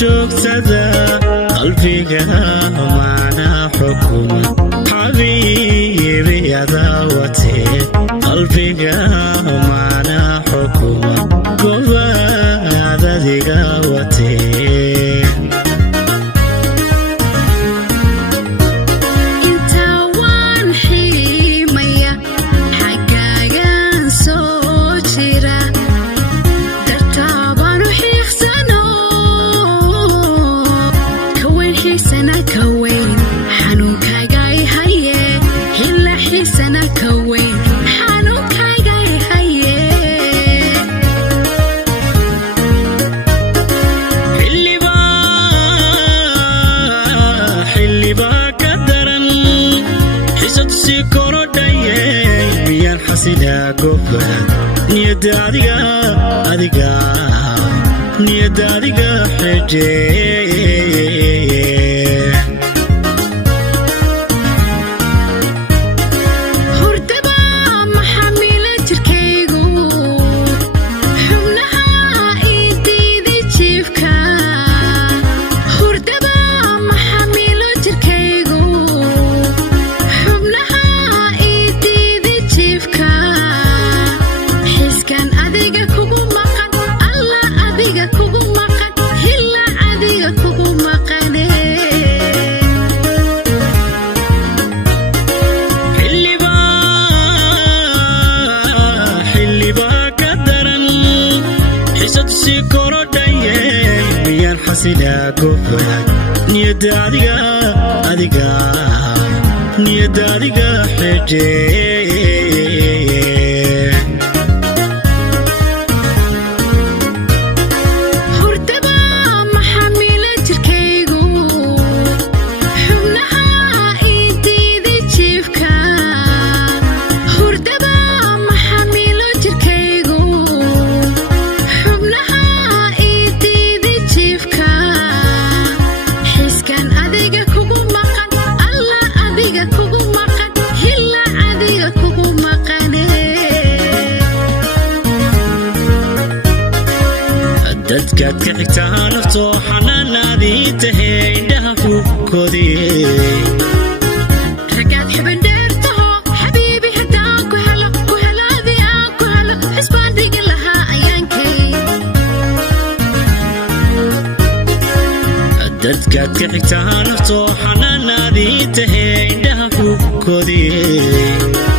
شوك سدا قلبك معنا حكومة حبيبي يا ذواتي قلبك معنا حكومة قوة هذا ذقوتي حسنا قبل نيدا ديقا حجي حسنا قبل نيدا ديقا حجي dadkaad ka xigtaa nafto xanaanaadii tahay indhaha ku kodiyey ragaad xibin dheertaho xabiibi haddaan ku helaadii aan ku helo xisbaan dhigi lahaa ayaankay dadkaad ka xigtaa nafto xanaanaadii tahay indhaha ku kodiyey